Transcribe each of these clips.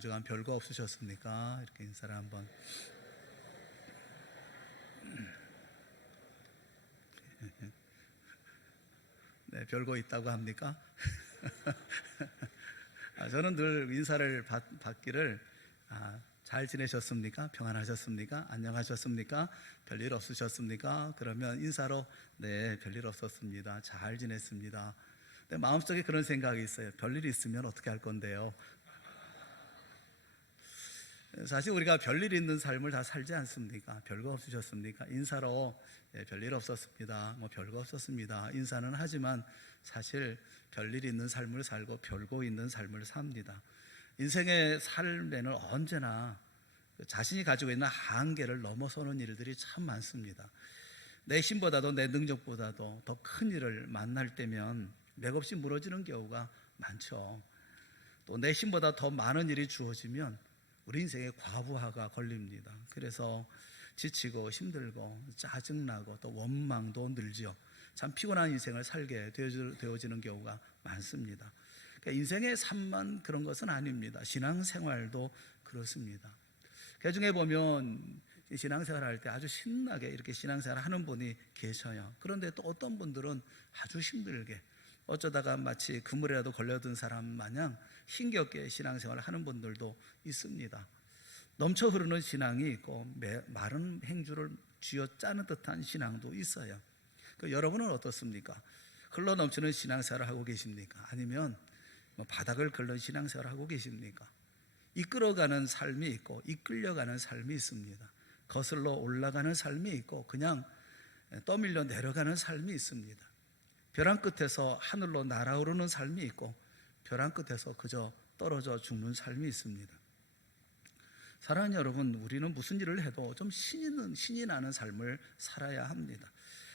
한 주간 별거 없으셨습니까? 이렇게 인사를 한번. 네, 별거 있다고 합니까? 저는 늘 인사를 받기를 잘 지내셨습니까? 평안하셨습니까? 안녕하셨습니까? 별일 없으셨습니까? 그러면 인사로 네, 별일 없었습니다. 잘 지냈습니다. 근데 마음속에 그런 생각이 있어요. 별일이 있으면 어떻게 할 건데요? 사실 우리가 별일 있는 삶을 다 살지 않습니까? 별거 없으셨습니까? 인사로 네, 별일 없었습니다. 뭐 별거 없었습니다. 인사는 하지만 사실 별일 있는 삶을 살고 별거 있는 삶을 삽니다. 인생의 삶에는 언제나 자신이 가지고 있는 한계를 넘어서는 일들이 참 많습니다. 내 힘보다도 내 능력보다도 더 큰 일을 만날 때면 맥없이 무너지는 경우가 많죠. 또 내 힘보다 더 많은 일이 주어지면 우리 인생에 과부하가 걸립니다. 그래서 지치고 힘들고 짜증나고 또 원망도 늘지요. 참 피곤한 인생을 살게 되어지는 경우가 많습니다. 그러니까 인생의 삶만 그런 것은 아닙니다. 신앙생활도 그렇습니다. 그 중에 보면 신앙생활 할 때 아주 신나게 이렇게 신앙생활 하는 분이 계셔요. 그런데 또 어떤 분들은 아주 힘들게 어쩌다가 마치 그물이라도 걸려든 사람 마냥 힘겹게 신앙생활을 하는 분들도 있습니다. 넘쳐 흐르는 신앙이 있고 마른 행주를 쥐어짜는 듯한 신앙도 있어요. 여러분은 어떻습니까? 흘러 넘치는 신앙생활을 하고 계십니까? 아니면 바닥을 긁는 신앙생활을 하고 계십니까? 이끌어가는 삶이 있고 이끌려가는 삶이 있습니다. 거슬러 올라가는 삶이 있고 그냥 떠밀려 내려가는 삶이 있습니다. 벼랑 끝에서 하늘로 날아오르는 삶이 있고 벼랑 끝에서 그저 떨어져 죽는 삶이 있습니다. 사랑하는 여러분, 우리는 무슨 일을 해도 좀 신이 나는 삶을 살아야 합니다.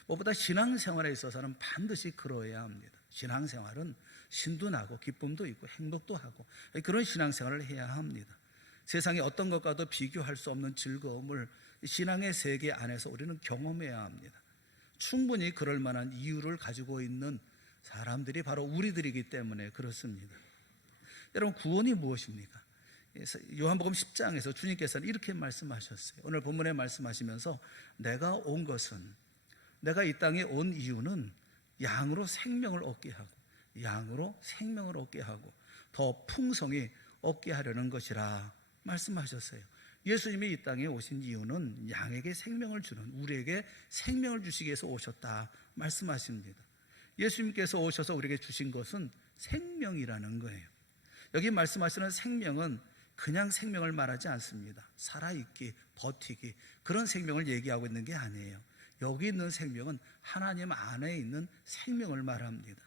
무엇보다 신앙생활에 있어서는 반드시 그러해야 합니다. 신앙생활은 신도 나고 기쁨도 있고 행복도 하고 그런 신앙생활을 해야 합니다. 세상의 어떤 것과도 비교할 수 없는 즐거움을 신앙의 세계 안에서 우리는 경험해야 합니다. 충분히 그럴 만한 이유를 가지고 있는 사람들이 바로 우리들이기 때문에 그렇습니다. 여러분, 구원이 무엇입니까? 요한복음 10장에서 주님께서는 이렇게 말씀하셨어요. 오늘 본문에 말씀하시면서 내가 이 땅에 온 이유는 양으로 생명을 얻게 하고 더 풍성히 얻게 하려는 것이라 말씀하셨어요. 예수님이 이 땅에 오신 이유는 양에게 생명을 주는, 우리에게 생명을 주시기 위해서 오셨다 말씀하십니다. 예수님께서 오셔서 우리에게 주신 것은 생명이라는 거예요. 여기 말씀하시는 생명은 그냥 생명을 말하지 않습니다. 살아있기, 버티기, 그런 생명을 얘기하고 있는 게 아니에요. 여기 있는 생명은 하나님 안에 있는 생명을 말합니다.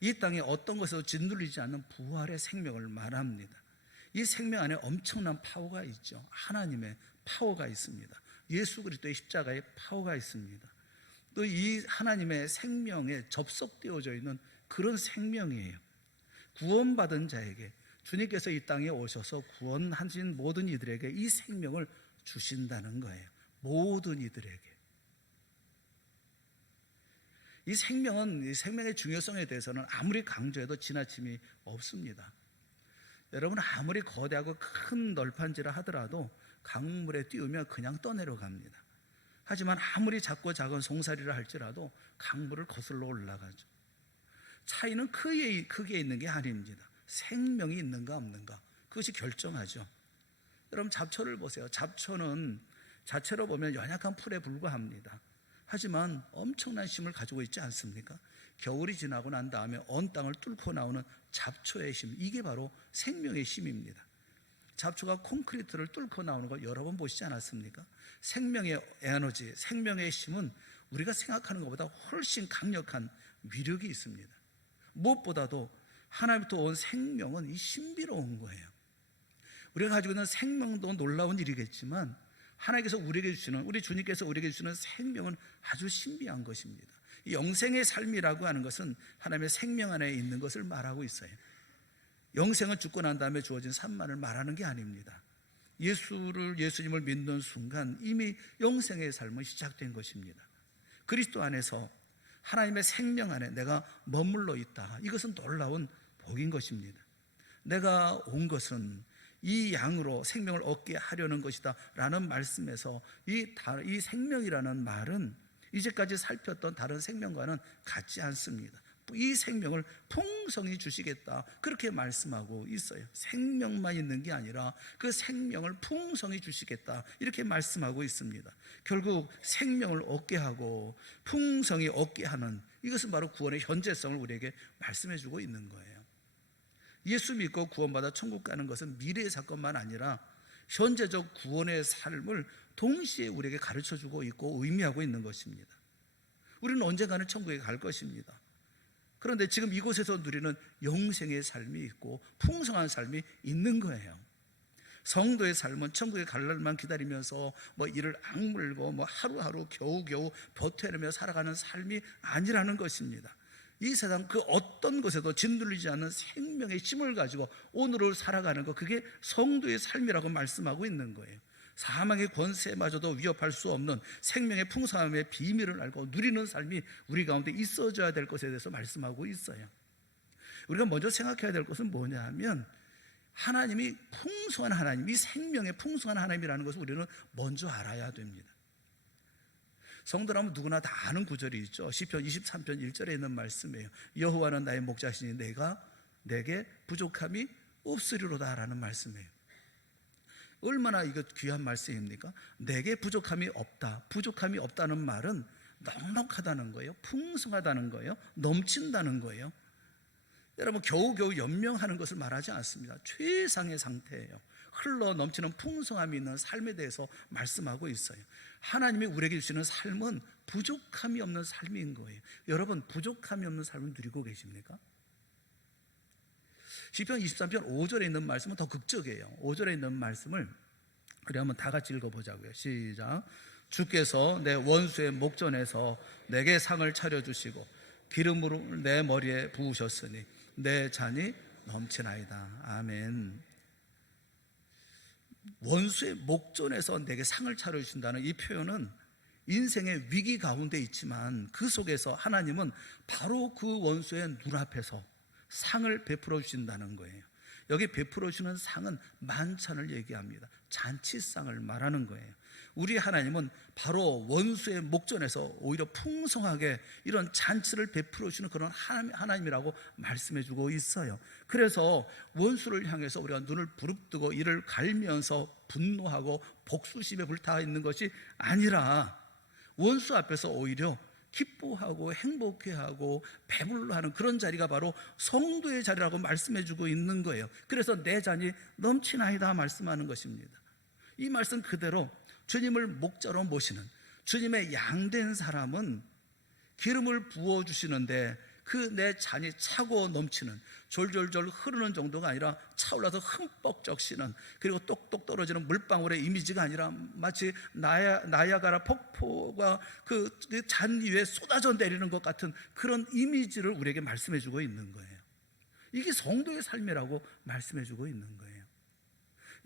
이 땅에 어떤 것에도 짓눌리지 않는 부활의 생명을 말합니다. 이 생명 안에 엄청난 파워가 있죠. 하나님의 파워가 있습니다. 예수 그리스도의 십자가의 파워가 있습니다. 또 이 하나님의 생명에 접속되어져 있는 그런 생명이에요. 구원받은 자에게 주님께서 이 땅에 오셔서 구원하신 모든 이들에게 이 생명을 주신다는 거예요. 모든 이들에게. 이 생명의 중요성에 대해서는 아무리 강조해도 지나침이 없습니다. 여러분, 아무리 거대하고 큰 널판지라 하더라도 강물에 띄우면 그냥 떠내려갑니다. 하지만 아무리 작고 작은 송사리라 할지라도 강물을 거슬러 올라가죠. 차이는 크게 있는 게 아닙니다. 생명이 있는가 없는가, 그것이 결정하죠. 여러분, 잡초를 보세요. 잡초는 자체로 보면 연약한 풀에 불과합니다. 하지만 엄청난 힘을 가지고 있지 않습니까? 겨울이 지나고 난 다음에 언 땅을 뚫고 나오는 잡초의 힘, 이게 바로 생명의 힘입니다. 잡초가 콘크리트를 뚫고 나오는 걸 여러 번 보시지 않았습니까? 생명의 에너지, 생명의 힘은 우리가 생각하는 것보다 훨씬 강력한 위력이 있습니다. 무엇보다도 하나님부터 온 생명은 이 신비로운 거예요. 우리가 가지고 있는 생명도 놀라운 일이겠지만 하나님께서 우리에게 주시는, 우리 주님께서 우리에게 주시는 생명은 아주 신비한 것입니다. 이 영생의 삶이라고 하는 것은 하나님의 생명 안에 있는 것을 말하고 있어요. 영생은 죽고 난 다음에 주어진 삶만을 말하는 게 아닙니다. 예수님을 믿는 순간 이미 영생의 삶은 시작된 것입니다. 그리스도 안에서 하나님의 생명 안에 내가 머물러 있다. 이것은 놀라운 복인 것입니다. 내가 온 것은 이 양으로 생명을 얻게 하려는 것이다 라는 말씀에서 이 생명이라는 말은 이제까지 살폈던 다른 생명과는 같지 않습니다. 이 생명을 풍성히 주시겠다 그렇게 말씀하고 있어요. 생명만 있는 게 아니라 그 생명을 풍성히 주시겠다 이렇게 말씀하고 있습니다. 결국 생명을 얻게 하고 풍성히 얻게 하는 이것은 바로 구원의 현재성을 우리에게 말씀해 주고 있는 거예요. 예수 믿고 구원받아 천국 가는 것은 미래의 사건만 아니라 현재적 구원의 삶을 동시에 우리에게 가르쳐 주고 있고 의미하고 있는 것입니다. 우리는 언젠가는 천국에 갈 것입니다. 그런데 지금 이곳에서 누리는 영생의 삶이 있고 풍성한 삶이 있는 거예요. 성도의 삶은 천국에 갈 날만 기다리면서 이를 악물고 하루하루 겨우겨우 버텨내며 살아가는 삶이 아니라는 것입니다. 이 세상 그 어떤 것에도 짓눌리지 않는 생명의 힘을 가지고 오늘을 살아가는 것, 그게 성도의 삶이라고 말씀하고 있는 거예요. 사망의 권세마저도 위협할 수 없는 생명의 풍성함의 비밀을 알고 누리는 삶이 우리 가운데 있어져야 될 것에 대해서 말씀하고 있어요. 우리가 먼저 생각해야 될 것은 뭐냐 하면 하나님이 풍성한 하나님이 생명의 풍성한 하나님이라는 것을 우리는 먼저 알아야 됩니다. 성도라면 누구나 다 아는 구절이 있죠. 시편 23편 1절에 있는 말씀이에요. 여호와는 나의 목자시니 내게 부족함이 없으리로다 라는 말씀이에요. 얼마나 이거 귀한 말씀입니까? 내게 부족함이 없다. 부족함이 없다는 말은 넉넉하다는 거예요. 풍성하다는 거예요. 넘친다는 거예요. 여러분 겨우겨우 연명하는 것을 말하지 않습니다. 최상의 상태예요. 흘러 넘치는 풍성함이 있는 삶에 대해서 말씀하고 있어요. 하나님이 우리에게 주시는 삶은 부족함이 없는 삶인 거예요. 여러분 부족함이 없는 삶을 누리고 계십니까? 시편 23편 5절에 있는 말씀은 더 극적이에요. 5절에 있는 말씀을 우리 한번 다 같이 읽어보자고요. 시작. 주께서 내 원수의 목전에서 내게 상을 차려주시고 기름으로 내 머리에 부으셨으니 내 잔이 넘치나이다. 아멘. 원수의 목전에서 내게 상을 차려주신다는 이 표현은 인생의 위기 가운데 있지만 그 속에서 하나님은 바로 그 원수의 눈앞에서 상을 베풀어 주신다는 거예요. 여기 베풀어 주는 상은 만찬을 얘기합니다. 잔치상을 말하는 거예요. 우리 하나님은 바로 원수의 목전에서 오히려 풍성하게 이런 잔치를 베풀어 주는 그런 하나님이라고 말씀해 주고 있어요. 그래서 원수를 향해서 우리가 눈을 부릅뜨고 이를 갈면서 분노하고 복수심에 불타 있는 것이 아니라 원수 앞에서 오히려 기뻐하고 행복해하고 배불러하는 그런 자리가 바로 성도의 자리라고 말씀해 주고 있는 거예요. 그래서 내 잔이 넘치나이다 말씀하는 것입니다. 이 말씀 그대로 주님을 목자로 모시는 주님의 양된 사람은 기름을 부어주시는데 그 내 잔이 차고 넘치는 졸졸졸 흐르는 정도가 아니라 차올라서 흠뻑 적시는, 그리고 똑똑 떨어지는 물방울의 이미지가 아니라 마치 나야가라 폭포가 그 잔 위에 쏟아져 내리는 것 같은 그런 이미지를 우리에게 말씀해 주고 있는 거예요. 이게 성도의 삶이라고 말씀해 주고 있는 거예요.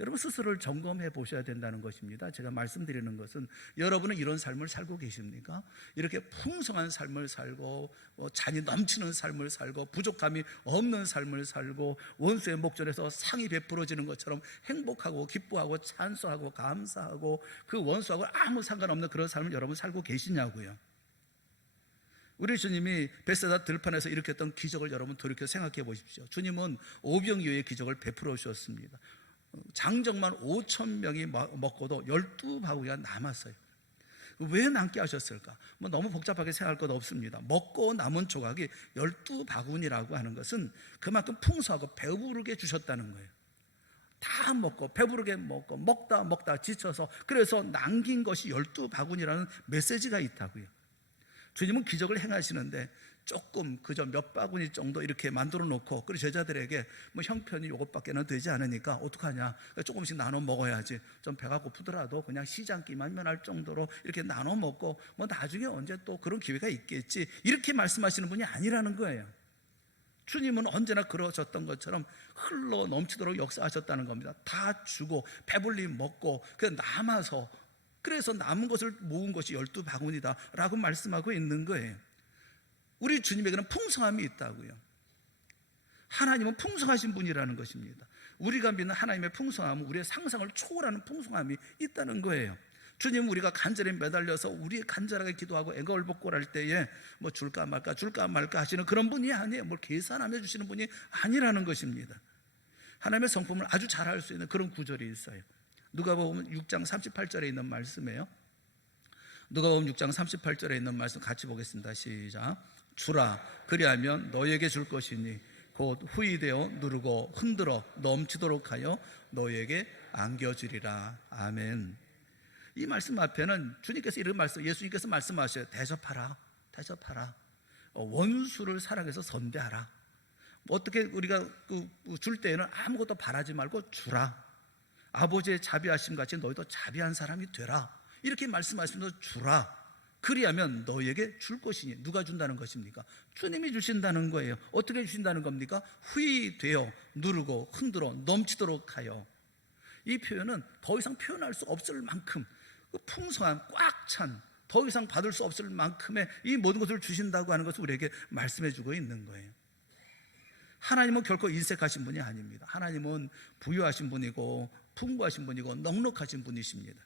여러분 스스로를 점검해 보셔야 된다는 것입니다. 제가 말씀드리는 것은 여러분은 이런 삶을 살고 계십니까? 이렇게 풍성한 삶을 살고 잔이 넘치는 삶을 살고 부족함이 없는 삶을 살고 원수의 목전에서 상이 베풀어지는 것처럼 행복하고 기뻐하고 찬송하고 감사하고 그 원수하고 아무 상관없는 그런 삶을 여러분 살고 계시냐고요. 우리 주님이 벳세다 들판에서 일으켰던 기적을 여러분 돌이켜 생각해 보십시오. 주님은 오병이어의 기적을 베풀어 주셨습니다. 장정만 5,000명이 먹고도 12바구니가 남았어요. 왜 남게 하셨을까? 너무 복잡하게 생각할 것 없습니다. 먹고 남은 조각이 12바구니라고 하는 것은 그만큼 풍성하고 배부르게 주셨다는 거예요. 다 먹고 배부르게 먹고 먹다 지쳐서 그래서 남긴 것이 12바구니라는 메시지가 있다고요. 주님은 기적을 행하시는데 조금 그저 몇 바구니 정도 이렇게 만들어 놓고 그리고 제자들에게 형편이 이것밖에는 되지 않으니까 어떡하냐, 조금씩 나눠 먹어야지, 좀 배가 고프더라도 그냥 시장기만 면할 정도로 이렇게 나눠 먹고 나중에 언제 또 그런 기회가 있겠지, 이렇게 말씀하시는 분이 아니라는 거예요. 주님은 언제나 그러셨던 것처럼 흘러 넘치도록 역사하셨다는 겁니다. 다 주고 배불리 먹고 그 남아서, 그래서 남은 것을 모은 것이 12바구니다 라고 말씀하고 있는 거예요. 우리 주님에게는 풍성함이 있다고요. 하나님은 풍성하신 분이라는 것입니다. 우리가 믿는 하나님의 풍성함은 우리의 상상을 초월하는 풍성함이 있다는 거예요. 주님, 우리가 간절히 매달려서 우리 간절하게 기도하고 애걸복걸할 때에 뭐 줄까 말까 하시는 그런 분이 아니에요. 뭘 계산하며 주시는 분이 아니라는 것입니다. 하나님의 성품을 아주 잘할 수 있는 그런 구절이 있어요. 누가복음 6장 38절에 있는 말씀이에요. 누가복음 6장 38절에 있는 말씀 같이 보겠습니다. 시작. 주라, 그리하면 너에게 줄 것이니 곧 후이되어 누르고 흔들어 넘치도록 하여 너에게 안겨주리라. 아멘. 이 말씀 앞에는 주님께서 이런 말씀, 예수님께서 말씀하셔요. 대접하라. 원수를 사랑해서 선대하라. 어떻게 우리가 줄 때에는 아무것도 바라지 말고 주라. 아버지의 자비하심 같이 너희도 자비한 사람이 되라. 이렇게 말씀하시면서 주라. 그리하면 너희에게 줄 것이니. 누가 준다는 것입니까? 주님이 주신다는 거예요. 어떻게 주신다는 겁니까? 후이되어 누르고 흔들어 넘치도록 하여. 이 표현은 더 이상 표현할 수 없을 만큼 풍성한 꽉 찬, 더 이상 받을 수 없을 만큼의 이 모든 것을 주신다고 하는 것을 우리에게 말씀해 주고 있는 거예요. 하나님은 결코 인색하신 분이 아닙니다. 하나님은 부유하신 분이고 풍부하신 분이고 넉넉하신 분이십니다.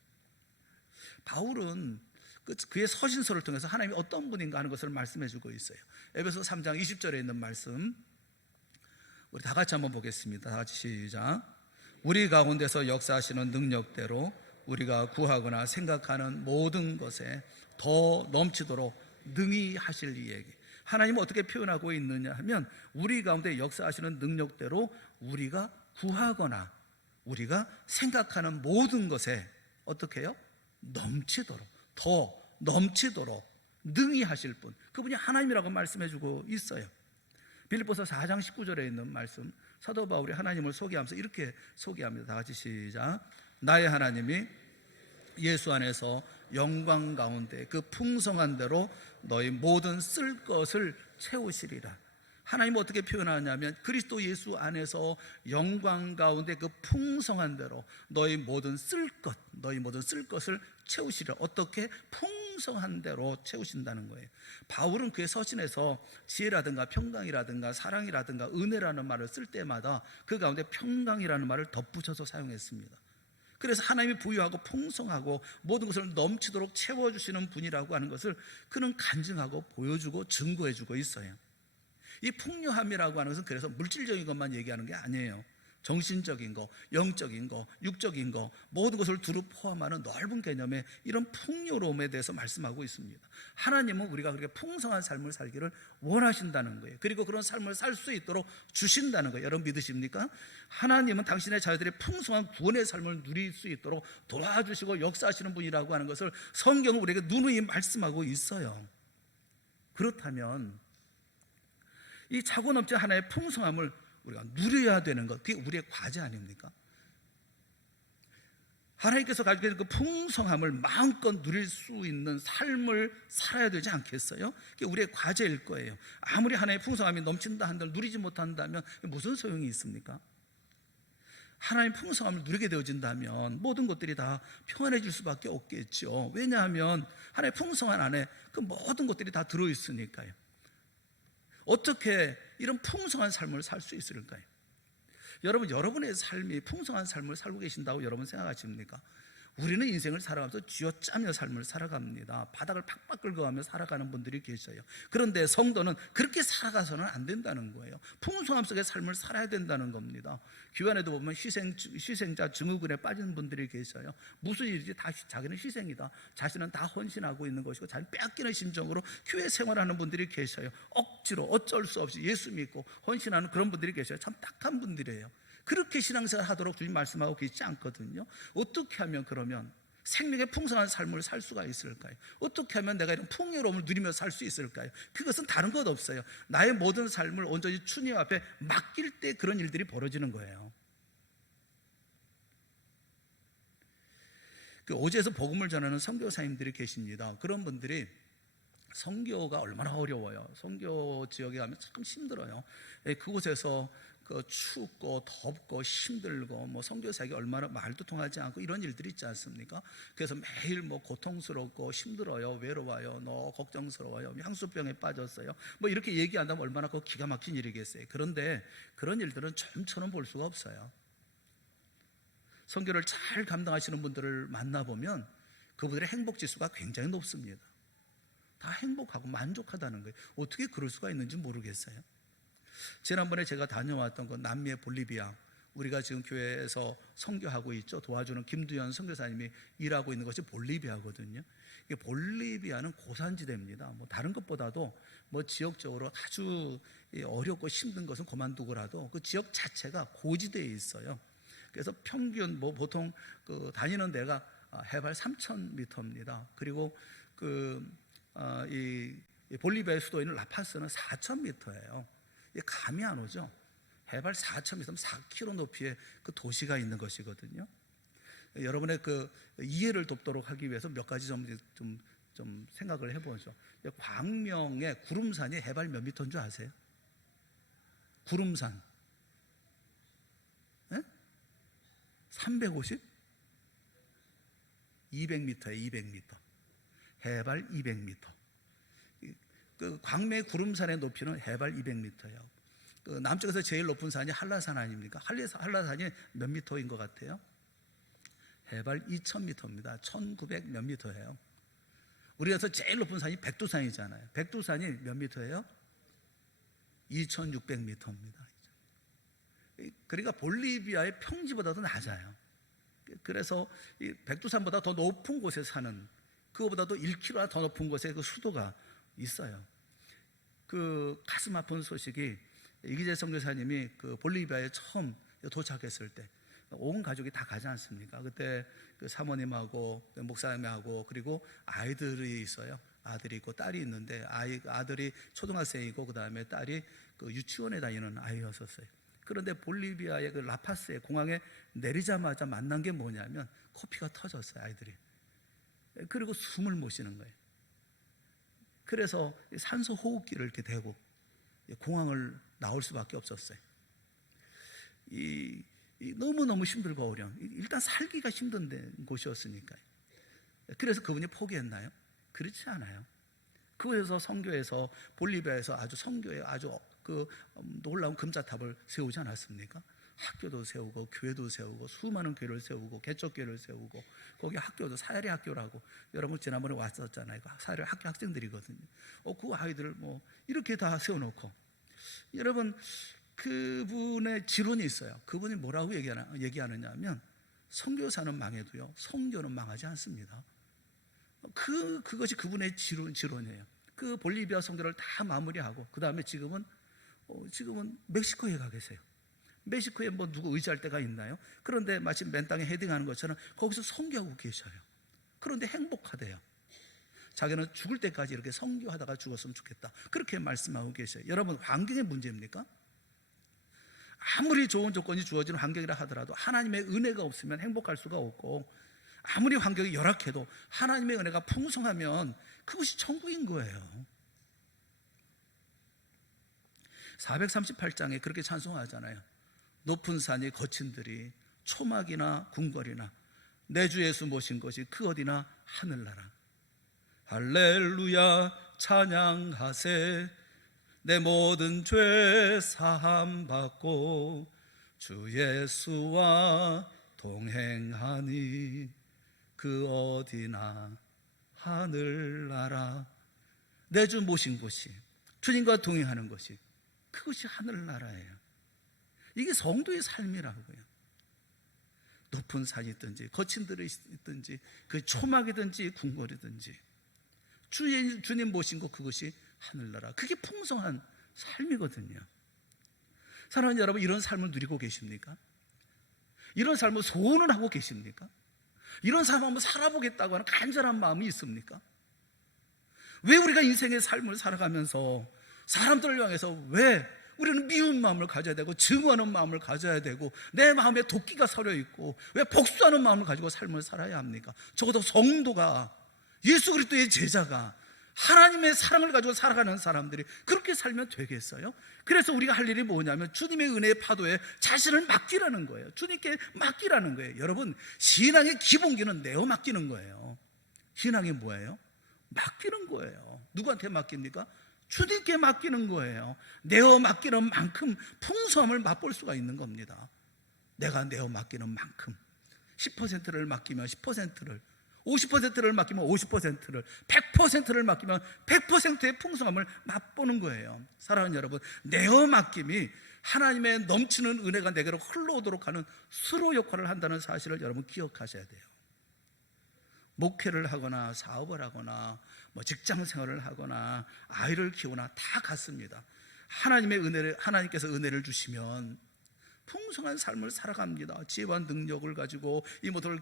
바울은 그의 서신서를 통해서 하나님이 어떤 분인가 하는 것을 말씀해 주고 있어요. 에베소 3장 20절에 있는 말씀 우리 다 같이 한번 보겠습니다. 다 같이 시작. 우리 가운데서 역사하시는 능력대로 우리가 구하거나 생각하는 모든 것에 더 넘치도록 능히 하실 이에게. 하나님은 어떻게 표현하고 있느냐 하면 우리 가운데 역사하시는 능력대로 우리가 구하거나 우리가 생각하는 모든 것에 어떻게 해요? 넘치도록, 더 넘치도록 능히 하실 분, 그분이 하나님이라고 말씀해주고 있어요. 빌립보서 4장 19절에 있는 말씀, 사도 바울이 하나님을 소개하면서 이렇게 소개합니다. 다 같이 시작. 나의 하나님이 예수 안에서 영광 가운데 그 풍성한 대로 너희 모든 쓸 것을 채우시리라. 하나님은 어떻게 표현하냐면 그리스도 예수 안에서 영광 가운데 그 풍성한 대로 너희 모든 쓸 것을 채우시리라. 어떻게? 풍성한 대로 채우신다는 거예요. 바울은 그의 서신에서 지혜라든가 평강이라든가 사랑이라든가 은혜라는 말을 쓸 때마다 그 가운데 평강이라는 말을 덧붙여서 사용했습니다. 그래서 하나님이 부유하고 풍성하고 모든 것을 넘치도록 채워주시는 분이라고 하는 것을 그는 간증하고 보여주고 증거해주고 있어요. 이 풍요함이라고 하는 것은 그래서 물질적인 것만 얘기하는 게 아니에요. 정신적인 거, 영적인 거, 육적인 거 모든 것을 두루 포함하는 넓은 개념의 이런 풍요로움에 대해서 말씀하고 있습니다. 하나님은 우리가 그렇게 풍성한 삶을 살기를 원하신다는 거예요. 그리고 그런 삶을 살 수 있도록 주신다는 거예요. 여러분 믿으십니까? 하나님은 당신의 자녀들이 풍성한 구원의 삶을 누릴 수 있도록 도와주시고 역사하시는 분이라고 하는 것을 성경은 우리에게 누누이 말씀하고 있어요. 그렇다면 이 차고 넘치는 하나의 풍성함을 우리가 누려야 되는 것, 그게 우리의 과제 아닙니까? 하나님께서 가지고 계신 그 풍성함을 마음껏 누릴 수 있는 삶을 살아야 되지 않겠어요? 그게 우리의 과제일 거예요. 아무리 하나님의 풍성함이 넘친다 한들 누리지 못한다면 무슨 소용이 있습니까? 하나님의 풍성함을 누리게 되어진다면 모든 것들이 다 평안해질 수밖에 없겠죠. 왜냐하면 하나님의 풍성한 안에 그 모든 것들이 다 들어있으니까요. 어떻게 이런 풍성한 삶을 살 수 있을까요? 여러분, 여러분의 삶이 풍성한 삶을 살고 계신다고 여러분 생각하십니까? 우리는 인생을 살아가면서 쥐어짜며 삶을 살아갑니다. 바닥을 팍팍 긁어가며 살아가는 분들이 계셔요. 그런데 성도는 그렇게 살아가서는 안 된다는 거예요. 풍성함 속의 삶을 살아야 된다는 겁니다. 교회 안에도 보면 희생자 증후군에 빠진 분들이 계셔요. 무슨 일이지 다 자기는 희생이다, 자신은 다 헌신하고 있는 것이고 자기는 빼앗기는 심정으로 교회 생활하는 분들이 계셔요. 억지로 어쩔 수 없이 예수 믿고 헌신하는 그런 분들이 계셔요. 참 딱한 분들이에요. 그렇게 신앙생활 하도록 주님 말씀하고 계시지 않거든요. 어떻게 하면 그러면 생명의 풍성한 삶을 살 수가 있을까요? 어떻게 하면 내가 이런 풍요로움을 누리며 살 수 있을까요? 그것은 다른 것 없어요. 나의 모든 삶을 온전히 주님 앞에 맡길 때 그런 일들이 벌어지는 거예요. 그 오지에서 복음을 전하는 선교사님들이 계십니다. 그런 분들이 선교가 얼마나 어려워요. 선교 지역에 가면 참 힘들어요. 그곳에서 춥고 덥고 힘들고 선교사에게 얼마나 말도 통하지 않고 이런 일들이 있지 않습니까? 그래서 매일 고통스럽고 힘들어요, 외로워요, 너무 걱정스러워요, 향수병에 빠졌어요, 이렇게 얘기한다면 얼마나 기가 막힌 일이겠어요. 그런데 그런 일들은 점처럼 볼 수가 없어요. 선교를 잘 감당하시는 분들을 만나보면 그분들의 행복 지수가 굉장히 높습니다. 다 행복하고 만족하다는 거예요. 어떻게 그럴 수가 있는지 모르겠어요. 지난번에 제가 다녀왔던 건 남미의 볼리비아, 우리가 지금 교회에서 선교하고 있죠. 도와주는 김두현 선교사님이 일하고 있는 것이 볼리비아거든요. 볼리비아는 고산지대입니다. 뭐 다른 것보다도 뭐 지역적으로 아주 어렵고 힘든 것은 그만두고라도 그 지역 자체가 고지대에 있어요. 그래서 평균 뭐 보통 그 다니는 데가 해발 3,000m입니다. 그리고 이 볼리비아의 수도인 라파스는 4,000m예요. 감이 안 오죠. 해발 4,000m면 4km 높이의 그 도시가 있는 것이거든요. 여러분의 그 이해를 돕도록 하기 위해서 몇 가지 좀 생각을 해보죠. 광명의 구름산이 해발 몇 미터인 줄 아세요? 구름산 350? 200m에 200m 해발 200m. 그 광명의 구름산의 높이는 해발 200m예요. 그 남쪽에서 제일 높은 산이 한라산 아닙니까? 한라산이 몇 미터인 것 같아요? 해발 2000m입니다. 1900 몇 미터예요. 우리에서 제일 높은 산이 백두산이잖아요. 백두산이 몇 미터예요? 2600m입니다. 그러니까 볼리비아의 평지보다도 낮아요. 그래서 이 백두산보다 더 높은 곳에 사는, 그거보다도 1km나 더 높은 곳에 그 수도가 있어요. 그 가슴 아픈 소식이, 이기재 선교사님이 그 볼리비아에 처음 도착했을 때 온 가족이 다 가지 않습니까? 그때 그 사모님하고 목사님하고 그리고 아이들이 있어요. 아들이 있고 딸이 있는데 아들이 초등학생이고 그 다음에 딸이 그 유치원에 다니는 아이였었어요. 그런데 볼리비아의 그 라파스의 공항에 내리자마자 만난 게 뭐냐면 코피가 터졌어요, 아이들이. 그리고 숨을 못 쉬는 거예요. 그래서 산소 호흡기를 이렇게 대고 공항을 나올 수밖에 없었어요. 너무너무 힘들고 어려운, 일단 살기가 힘든 곳이었으니까요. 그래서 그분이 포기했나요? 그렇지 않아요. 그곳에서 선교에서 볼리비아에서 아주 선교에 아주 그 놀라운 금자탑을 세우지 않았습니까? 학교도 세우고 교회도 세우고 수많은 교회를 세우고 개척교회를 세우고, 거기 학교도 사회리 학교라고, 여러분 지난번에 왔었잖아요. 사회리 학교 학생들이거든요. 그 아이들을 뭐 이렇게 다 세워놓고, 여러분 그분의 지론이 있어요. 그분이 뭐라고 얘기하느냐 하면, 선교사는 망해도요 선교는 망하지 않습니다. 그것이 그분의 지론이에요. 그 볼리비아 선교를 다 마무리하고 그 다음에 지금은 멕시코에 가 계세요. 멕시코에 뭐 누구 의지할 데가 있나요? 그런데 마치 맨 땅에 헤딩하는 것처럼 거기서 선교하고 계셔요. 그런데 행복하대요. 자기는 죽을 때까지 이렇게 선교하다가 죽었으면 좋겠다, 그렇게 말씀하고 계셔요. 여러분, 환경의 문제입니까? 아무리 좋은 조건이 주어지는 환경이라 하더라도 하나님의 은혜가 없으면 행복할 수가 없고, 아무리 환경이 열악해도 하나님의 은혜가 풍성하면 그것이 천국인 거예요. 438장에 그렇게 찬송하잖아요. 높은 산이 거친 들이 초막이나 궁궐이나 내 주 예수 모신 것이 그 어디나 하늘나라. 할렐루야 찬양하세. 내 모든 죄 사함 받고 주 예수와 동행하니 그 어디나 하늘나라. 내 주 모신 곳이, 주님과 동행하는 것이, 그것이 하늘나라예요. 이게 성도의 삶이라고요. 높은 산이 있든지 거친 들이 있든지 그 초막이든지 궁궐이든지 주님 모신 곳, 그것이 하늘나라. 그게 풍성한 삶이거든요. 사랑하는 여러분, 이런 삶을 누리고 계십니까? 이런 삶을 소원을 하고 계십니까? 이런 삶을 한번 살아보겠다고 하는 간절한 마음이 있습니까? 왜 우리가 인생의 삶을 살아가면서 사람들을 향해서 왜 우리는 미운 마음을 가져야 되고 증오하는 마음을 가져야 되고 내 마음에 도끼가 서려 있고 왜 복수하는 마음을 가지고 삶을 살아야 합니까? 적어도 성도가, 예수 그리스도의 제자가 하나님의 사랑을 가지고 살아가는 사람들이 그렇게 살면 되겠어요? 그래서 우리가 할 일이 뭐냐면 주님의 은혜의 파도에 자신을 맡기라는 거예요. 주님께 맡기라는 거예요. 여러분, 신앙의 기본기는 내어 맡기는 거예요. 신앙이 뭐예요? 맡기는 거예요. 누구한테 맡깁니까? 주님께 맡기는 거예요. 내어 맡기는 만큼 풍성함을 맛볼 수가 있는 겁니다. 내가 내어 맡기는 만큼. 10%를 맡기면 10%를, 50%를 맡기면 50%를, 100%를 맡기면 100%의 풍성함을 맛보는 거예요. 사랑하는 여러분, 내어 맡김이 하나님의 넘치는 은혜가 내게로 흘러오도록 하는 수로 역할을 한다는 사실을 여러분 기억하셔야 돼요. 목회를 하거나 사업을 하거나 직장 생활을 하거나 아이를 키우거나 다 같습니다. 하나님께서 은혜를 주시면 풍성한 삶을 살아갑니다. 지혜와 능력을 가지고 이 모든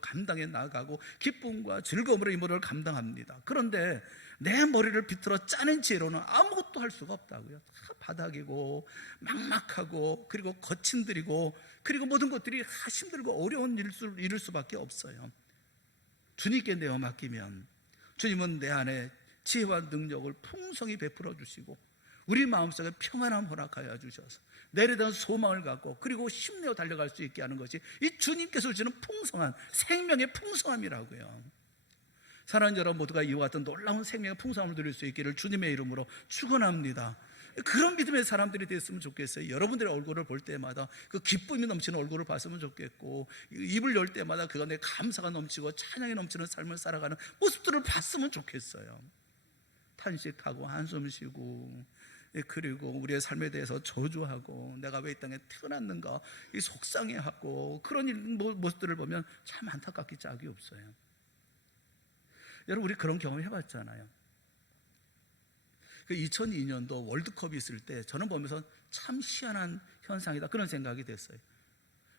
감당해 나가고 기쁨과 즐거움으로 이 모든 감당합니다. 그런데 내 머리를 비틀어 짜낸 지혜로는 아무것도 할 수가 없다고요. 다 바닥이고 막막하고 그리고 거친들이고 그리고 모든 것들이 다 힘들고 어려운 일일 수밖에 없어요. 주님께 내어 맡기면 주님은 내 안에 지혜와 능력을 풍성히 베풀어 주시고 우리 마음속에 평안함 허락하여 주셔서 내일에 대한 소망을 갖고 그리고 힘내어 달려갈 수 있게 하는 것이 이 주님께서 주시는 풍성한 생명의 풍성함이라고요. 사랑하는 여러분 모두가 이와 같은 놀라운 생명의 풍성함을 누릴 수 있기를 주님의 이름으로 축원합니다. 그런 믿음의 사람들이 됐으면 좋겠어요. 여러분들의 얼굴을 볼 때마다 그 기쁨이 넘치는 얼굴을 봤으면 좋겠고 입을 열 때마다 그 안에 감사가 넘치고 찬양이 넘치는 삶을 살아가는 모습들을 봤으면 좋겠어요. 탄식하고 한숨 쉬고 그리고 우리의 삶에 대해서 저주하고 내가 왜 이 땅에 태어났는가 이 속상해하고 그런 모습들을 보면 참 안타깝기 짝이 없어요. 여러분 우리 그런 경험 해봤잖아요. 2002년도 월드컵이 있을 때 저는 보면서 참 희한한 현상이다 그런 생각이 됐어요.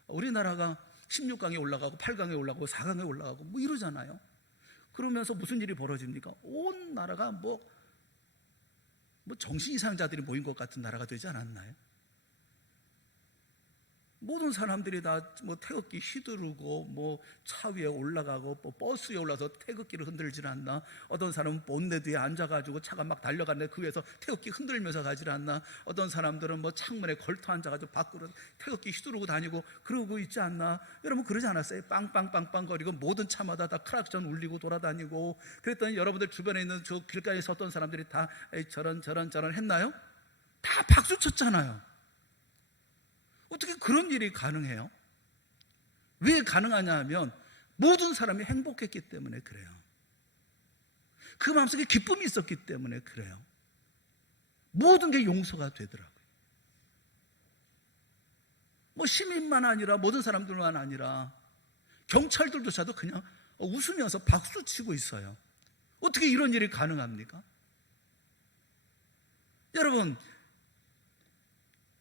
우리나라가 16강에 올라가고 8강에 올라가고 4강에 올라가고 뭐 이러잖아요. 그러면서 무슨 일이 벌어집니까? 온 나라가 뭐 정신 이상자들이 모인 것 같은 나라가 되지 않았나요? 모든 사람들이 다 태극기 휘두르고 차 위에 올라가고 버스 위에 올라서 태극기를 흔들질 않나? 어떤 사람은 본네 뒤에 앉아가지고 차가 막 달려갔는데 그 위에서 태극기 흔들면서 가질 않나? 어떤 사람들은 창문에 걸터 앉아가지고 밖으로 태극기 휘두르고 다니고 그러고 있지 않나? 여러분 그러지 않았어요? 빵빵빵빵 거리고 모든 차마다 다 크락션 울리고 돌아다니고 그랬더니 여러분들 주변에 있는 저 길가에 섰던 사람들이 다 저런 했나요? 다 박수 쳤잖아요. 어떻게 그런 일이 가능해요? 왜 가능하냐 하면 모든 사람이 행복했기 때문에 그래요. 그 마음속에 기쁨이 있었기 때문에 그래요. 모든 게 용서가 되더라고요. 시민만 아니라 모든 사람들만 아니라 경찰들조차도 그냥 웃으면서 박수 치고 있어요. 어떻게 이런 일이 가능합니까? 여러분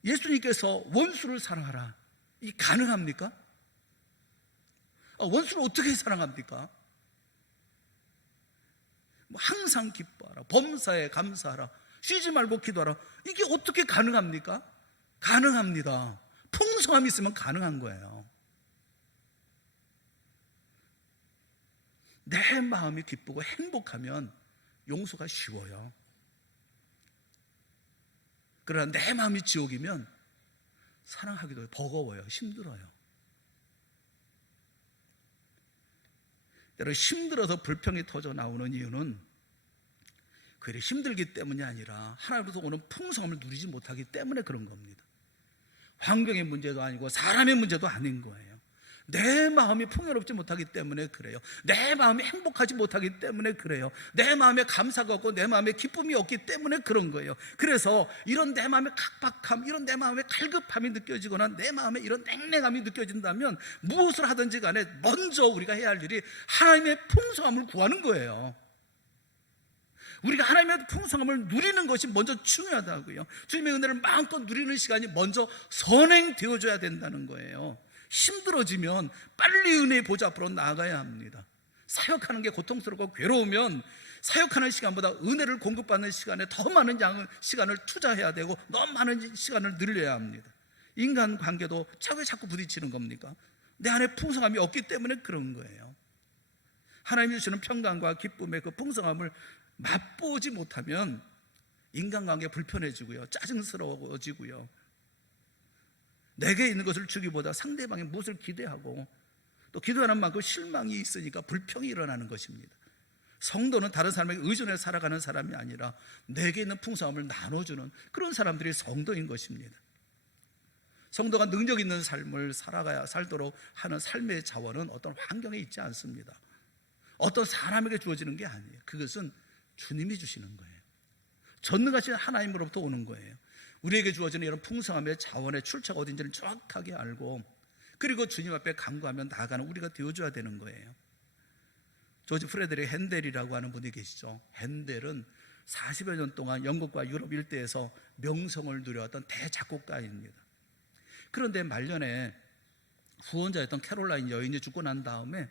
예수님께서 원수를 사랑하라 이 가능합니까? 원수를 어떻게 사랑합니까? 항상 기뻐하라 범사에 감사하라 쉬지 말고 기도하라 이게 어떻게 가능합니까? 가능합니다. 풍성함이 있으면 가능한 거예요. 내 마음이 기쁘고 행복하면 용서가 쉬워요. 그러나 내 마음이 지옥이면 사랑하기도 버거워요. 힘들어요. 여러분 힘들어서 불평이 터져 나오는 이유는 그리 힘들기 때문이 아니라 하나님으로부터 오는 풍성함을 누리지 못하기 때문에 그런 겁니다. 환경의 문제도 아니고 사람의 문제도 아닌 거예요. 내 마음이 풍요롭지 못하기 때문에 그래요. 내 마음이 행복하지 못하기 때문에 그래요. 내 마음에 감사가 없고 내 마음에 기쁨이 없기 때문에 그런 거예요. 그래서 이런 내 마음의 각박함, 이런 내 마음의 갈급함이 느껴지거나 내 마음에 이런 냉랭함이 느껴진다면 무엇을 하든지 간에 먼저 우리가 해야 할 일이 하나님의 풍성함을 구하는 거예요. 우리가 하나님의 풍성함을 누리는 것이 먼저 중요하다고요. 주님의 은혜를 마음껏 누리는 시간이 먼저 선행되어져야 된다는 거예요. 힘들어지면 빨리 은혜의 보좌 앞으로 나아가야 합니다. 사역하는 게 고통스럽고 괴로우면 사역하는 시간보다 은혜를 공급받는 시간에 더 많은 시간을 투자해야 되고 너무 많은 시간을 늘려야 합니다. 인간관계도 자꾸 부딪히는 겁니까? 내 안에 풍성함이 없기 때문에 그런 거예요. 하나님이 주시는 평강과 기쁨의 그 풍성함을 맛보지 못하면 인간관계 불편해지고요, 짜증스러워지고요, 내게 있는 것을 주기보다 상대방의 무엇을 기대하고 또 기도하는 만큼 실망이 있으니까 불평이 일어나는 것입니다. 성도는 다른 사람에게 의존해 살아가는 사람이 아니라 내게 있는 풍성함을 나눠주는 그런 사람들이 성도인 것입니다. 성도가 능력 있는 삶을 살도록 하는 삶의 자원은 어떤 환경에 있지 않습니다. 어떤 사람에게 주어지는 게 아니에요. 그것은 주님이 주시는 거예요. 전능하신 하나님으로부터 오는 거예요. 우리에게 주어지는 이런 풍성함의 자원의 출처가 어딘지를 정확하게 알고, 그리고 주님 앞에 간구하며 나아가는 우리가 되어줘야 되는 거예요. 조지 프레드릭 핸델이라고 하는 분이 계시죠. 핸델은 40여 년 동안 영국과 유럽 일대에서 명성을 누려왔던 대작곡가입니다. 그런데 말년에 후원자였던 캐롤라인 여인이 죽고 난 다음에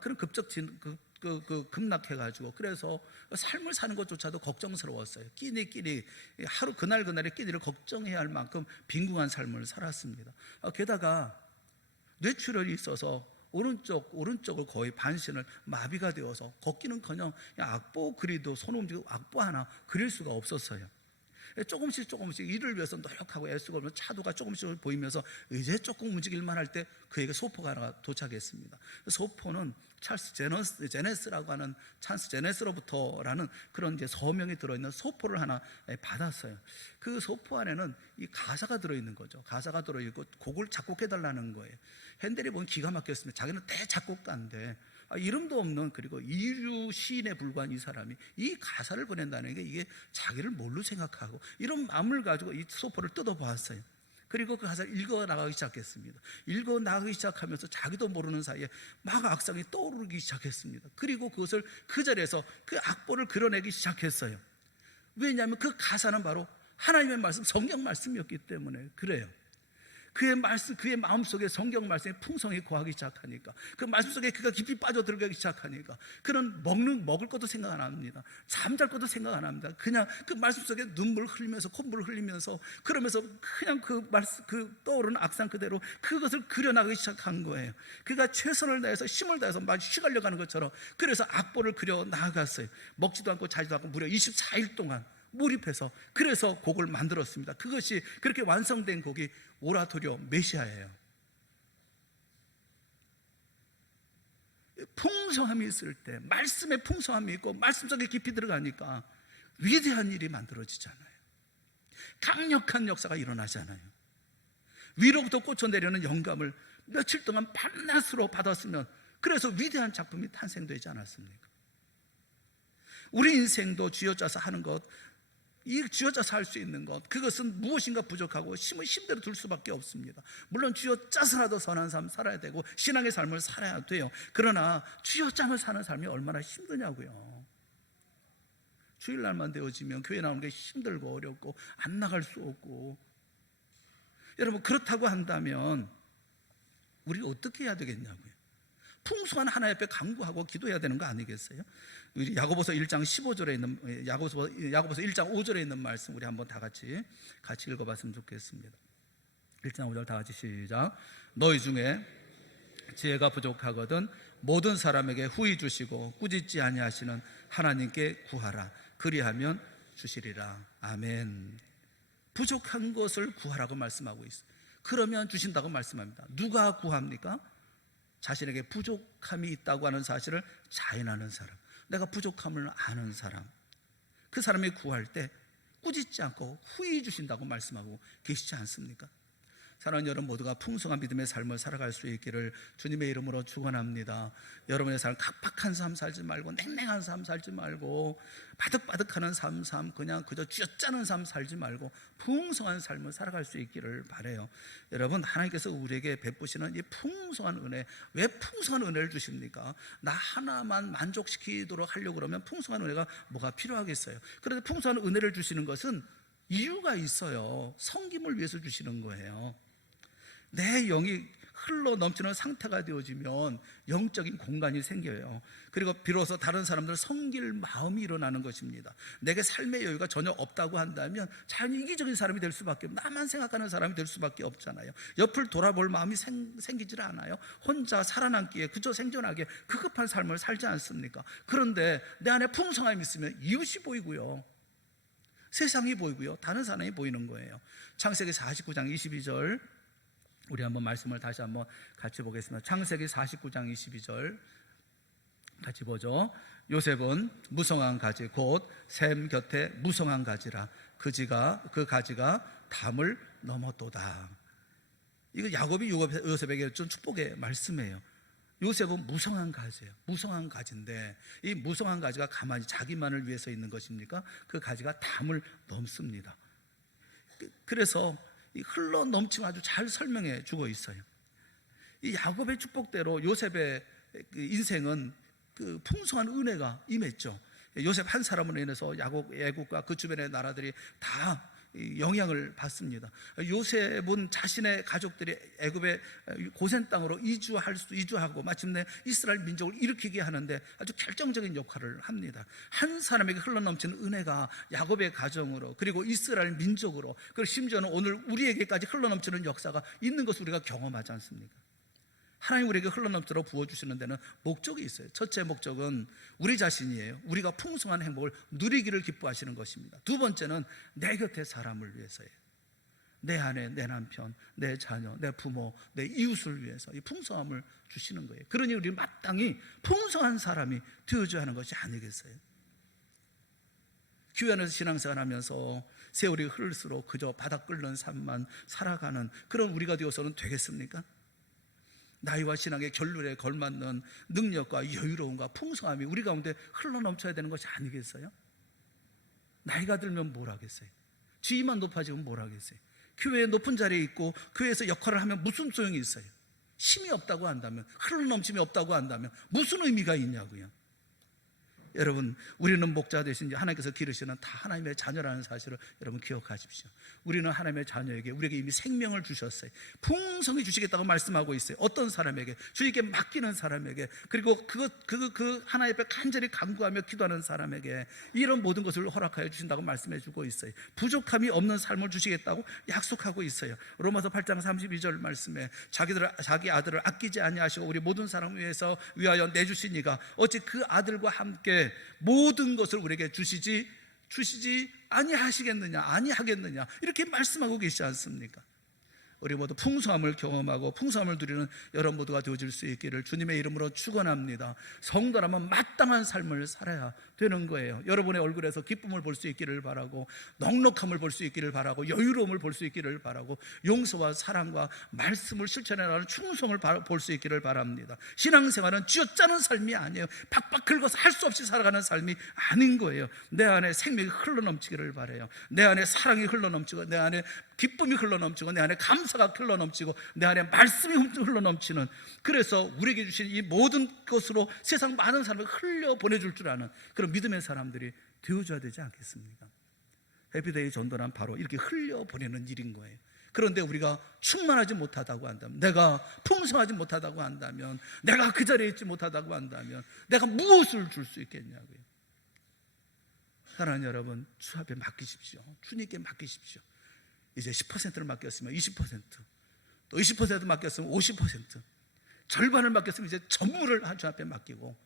그런 급락해가지고, 그래서 삶을 사는 것조차도 걱정스러웠어요. 끼니끼니 하루 그날의 끼니를 걱정해야 할 만큼 빈궁한 삶을 살았습니다. 게다가 뇌출혈이 있어서 오른쪽을 거의 반신을 마비가 되어서 걷기는커녕 악보 그리도 손 움직이고 악보 하나 그릴 수가 없었어요. 조금씩 일을 위해서 노력하고 애쓰고 하면서 차도가 조금씩 보이면서 이제 조금 움직일만 할 때 그에게 소포가 하나 도착했습니다. 소포는 찰스 제네스라고 하는 찰스 제네스로부터라는 그런 이제 서명이 들어있는 소포를 하나 받았어요. 그 소포 안에는 이 가사가 들어있는 거죠. 가사가 들어있고 곡을 작곡해달라는 거예요. 핸델이 보면 기가 막혔습니다. 자기는 대작곡가인데 이름도 없는, 그리고 이류 시인에 불과한 이 사람이 이 가사를 보낸다는 게 이게 자기를 뭘로 생각하고, 이런 마음을 가지고 이 소포를 뜯어보았어요. 그리고 그 가사를 읽어나가기 시작했습니다. 읽어나가기 시작하면서 자기도 모르는 사이에 막 악상이 떠오르기 시작했습니다. 그리고 그것을 그 자리에서 그 악보를 그려내기 시작했어요. 왜냐하면 그 가사는 바로 하나님의 말씀, 성경 말씀이었기 때문에 그래요. 그의 말씀, 그의 마음속에 성경 말씀의 풍성이 거하기 시작하니까, 그 말씀 속에 그가 깊이 빠져들어가기 시작하니까 그는 먹을 것도 생각 안 합니다. 잠잘 것도 생각 안 합니다. 그냥 그 말씀 속에 눈물 흘리면서, 콧물 흘리면서, 그러면서 그냥 그 떠오르는 악상 그대로 그것을 그려나가기 시작한 거예요. 그가 최선을 다해서 힘을 다해서 마치 휘갈려 가는 것처럼, 그래서 악보를 그려 나아갔어요. 먹지도 않고 자지도 않고 무려 24일 동안 몰입해서, 그래서 곡을 만들었습니다. 그것이 그렇게 완성된 곡이 오라토리오 메시아예요. 풍성함이 있을 때, 말씀에 풍성함이 있고 말씀 속에 깊이 들어가니까 위대한 일이 만들어지잖아요. 강력한 역사가 일어나잖아요. 위로부터 꽂혀내려는 영감을 며칠 동안 밤낮으로 받았으면, 그래서 위대한 작품이 탄생되지 않았습니까? 우리 인생도 쥐어짜서 하는 것, 이 쥐어짜서 할 수 있는 것, 그것은 무엇인가 부족하고 힘을 힘대로 둘 수밖에 없습니다. 물론 쥐어짜서라도 선한 삶 살아야 되고 신앙의 삶을 살아야 돼요. 그러나 쥐어짜며 사는 삶이 얼마나 힘드냐고요. 주일날만 되어지면 교회 나오는 게 힘들고 어렵고 안 나갈 수 없고. 여러분, 그렇다고 한다면 우리가 어떻게 해야 되겠냐고요. 풍성한 하나님 앞에 간구하고 기도해야 되는 거 아니겠어요? 우리 야고보서 1장 15절에 있는 야고보서 1장 5절에 있는 말씀 우리 한번 다 같이 읽어봤으면 좋겠습니다. 1장 5절 다 같이 시작. 너희 중에 지혜가 부족하거든 모든 사람에게 후히 주시고 꾸짖지 아니하시는 하나님께 구하라. 그리하면 주시리라. 아멘. 부족한 것을 구하라고 말씀하고 있어요. 그러면 주신다고 말씀합니다. 누가 구합니까? 자신에게 부족함이 있다고 하는 사실을 자인하는 사람, 내가 부족함을 아는 사람, 그 사람이 구할 때 꾸짖지 않고 후히 주신다고 말씀하고 계시지 않습니까? 사랑하는 여러분 모두가 풍성한 믿음의 삶을 살아갈 수 있기를 주님의 이름으로 축원합니다. 여러분의 삶 각박한 삶 살지 말고, 냉랭한 삶 살지 말고, 바득바득하는 삶 그냥 그저 쥐어짜는 삶 살지 말고 풍성한 삶을 살아갈 수 있기를 바라요. 여러분, 하나님께서 우리에게 베푸시는 이 풍성한 은혜, 왜 풍성한 은혜를 주십니까? 나 하나만 만족시키도록 하려고 그러면 풍성한 은혜가 뭐가 필요하겠어요? 그런데 풍성한 은혜를 주시는 것은 이유가 있어요. 섬김을 위해서 주시는 거예요. 내 영이 흘러 넘치는 상태가 되어지면 영적인 공간이 생겨요. 그리고 비로소 다른 사람들을 섬길 마음이 일어나는 것입니다. 내게 삶의 여유가 전혀 없다고 한다면 자연히 이기적인 사람이 될 수밖에, 나만 생각하는 사람이 될 수밖에 없잖아요. 옆을 돌아볼 마음이 생기질 않아요. 혼자 살아남기에, 그저 생존하기에 급급한 삶을 살지 않습니까? 그런데 내 안에 풍성함이 있으면 이웃이 보이고요, 세상이 보이고요, 다른 사람이 보이는 거예요. 창세기 49장 22절 우리 한번 말씀을 다시 한번 같이 보겠습니다. 창세기 49장 22절 같이 보죠. 요셉은 무성한 가지 곧 샘 곁에 무성한 가지라 그 가지가 담을 넘었도다. 이거 야곱이 요셉에게 준 축복의 말씀이에요. 요셉은 무성한 가지예요. 무성한 가지인데 이 무성한 가지가 가만히 자기만을 위해서 있는 것입니까? 그 가지가 담을 넘습니다. 그래서 이 흘러 넘치면 아주 잘 설명해 주고 있어요. 이 야곱의 축복대로 요셉의 인생은 그 풍성한 은혜가 임했죠. 요셉 한 사람으로 인해서 애국과 그 주변의 나라들이 다 영향을 받습니다. 요셉은 자신의 가족들이 애굽의 고센 땅으로 이주하고 마침내 이스라엘 민족을 일으키게 하는데 아주 결정적인 역할을 합니다. 한 사람에게 흘러넘치는 은혜가 야곱의 가정으로 그리고 이스라엘 민족으로 그리고 심지어는 오늘 우리에게까지 흘러넘치는 역사가 있는 것을 우리가 경험하지 않습니까? 하나님 우리에게 흘러넘치도록 부어주시는 데는 목적이 있어요. 첫째 목적은 우리 자신이에요. 우리가 풍성한 행복을 누리기를 기뻐하시는 것입니다. 두 번째는 내 곁의 사람을 위해서예요. 내 아내, 내 남편, 내 자녀, 내 부모, 내 이웃을 위해서 이 풍성함을 주시는 거예요. 그러니 우리 마땅히 풍성한 사람이 되어줘야 하는 것이 아니겠어요? 교회 안에서 신앙생활하면서 세월이 흐를수록 그저 바닥 끓는 삶만 살아가는 그런 우리가 되어서는 되겠습니까? 나이와 신앙의 결론에 걸맞는 능력과 여유로움과 풍성함이 우리 가운데 흘러넘쳐야 되는 것이 아니겠어요? 나이가 들면 뭘 하겠어요? 지위만 높아지면 뭘 하겠어요? 교회에 높은 자리에 있고 교회에서 역할을 하면 무슨 소용이 있어요? 힘이 없다고 한다면, 흘러넘침이 없다고 한다면 무슨 의미가 있냐고요? 여러분, 우리는 목자 되신 하나님께서 기르시는 다 하나님의 자녀라는 사실을 여러분 기억하십시오. 우리는 하나님의 자녀에게 우리에게 이미 생명을 주셨어요. 풍성히 주시겠다고 말씀하고 있어요. 어떤 사람에게? 주님께 맡기는 사람에게, 그리고 그 하나님 앞에 간절히 간구하며 기도하는 사람에게 이런 모든 것을 허락하여 주신다고 말씀해 주고 있어요. 부족함이 없는 삶을 주시겠다고 약속하고 있어요. 로마서 8장 32절 말씀에 자기 아들을 아끼지 아니하시고 우리 모든 사람을 위하여 내주시니가 어찌 그 아들과 함께 모든 것을 우리에게 주시지 아니하겠느냐 이렇게 말씀하고 계시지 않습니까? 우리 모두 풍성함을 경험하고 풍성함을 누리는 여러분 모두가 되어질 수 있기를 주님의 이름으로 축원합니다. 성도라면 마땅한 삶을 살아야 되는 거예요. 여러분의 얼굴에서 기쁨을 볼 수 있기를 바라고, 넉넉함을 볼 수 있기를 바라고, 여유로움을 볼 수 있기를 바라고, 용서와 사랑과 말씀을 실천해나가는 충성을 볼 수 있기를 바랍니다. 신앙생활은 쥐어짜는 삶이 아니에요. 팍팍 긁어서 할 수 없이 살아가는 삶이 아닌 거예요. 내 안에 생명이 흘러넘치기를 바라요. 내 안에 사랑이 흘러넘치고, 내 안에 기쁨이 흘러넘치고, 내 안에 감사가 흘러넘치고, 내 안에 말씀이 흘러넘치는, 그래서 우리에게 주신 이 모든 것으로 세상 많은 사람을 흘려보내줄 줄 아는 그런 믿음의 사람들이 되어줘야 되지 않겠습니까? 해피데이 전도란 바로 이렇게 흘려보내는 일인 거예요. 그런데 우리가 충만하지 못하다고 한다면, 내가 풍성하지 못하다고 한다면, 내가 그 자리에 있지 못하다고 한다면 내가 무엇을 줄 수 있겠냐고요. 사랑하는 여러분, 주 앞에 맡기십시오. 주님께 맡기십시오. 이제 10%를 맡겼으면 20%, 또 20% 맡겼으면 50%, 절반을 맡겼으면 이제 전부를 주 앞에 맡기고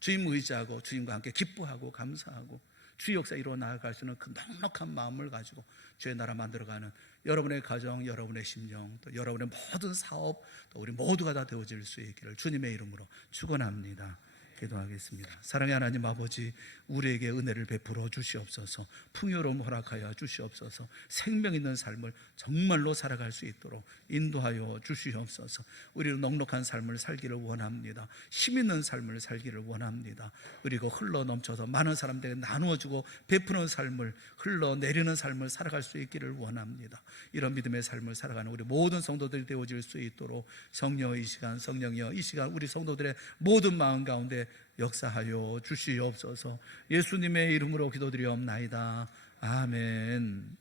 주님 의지하고 주님과 함께 기뻐하고 감사하고 주의 역사 이루어 나아갈 수 있는 그 넉넉한 마음을 가지고 주의 나라 만들어가는 여러분의 가정, 여러분의 심령, 또 여러분의 모든 사업, 또 우리 모두가 다 되어질 수 있기를 주님의 이름으로 축원합니다. 기도하겠습니다. 사랑의 하나님 아버지, 우리에게 은혜를 베풀어 주시옵소서. 풍요로움 허락하여 주시옵소서. 생명 있는 삶을 정말로 살아갈 수 있도록 인도하여 주시옵소서. 우리는 넉넉한 삶을 살기를 원합니다. 힘 있는 삶을 살기를 원합니다. 그리고 흘러넘쳐서 많은 사람들에게 나누어주고 베푸는 삶을, 흘러내리는 삶을 살아갈 수 있기를 원합니다. 이런 믿음의 삶을 살아가는 우리 모든 성도들이 되어질 수 있도록 성령의 성령이여 이 시간 우리 성도들의 모든 마음 가운데 역사하여 주시옵소서. 예수님의 이름으로 기도드리옵나이다. 아멘.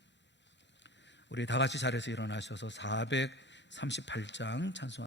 우리 다 같이 자리에서 일어나셔서 438장 찬송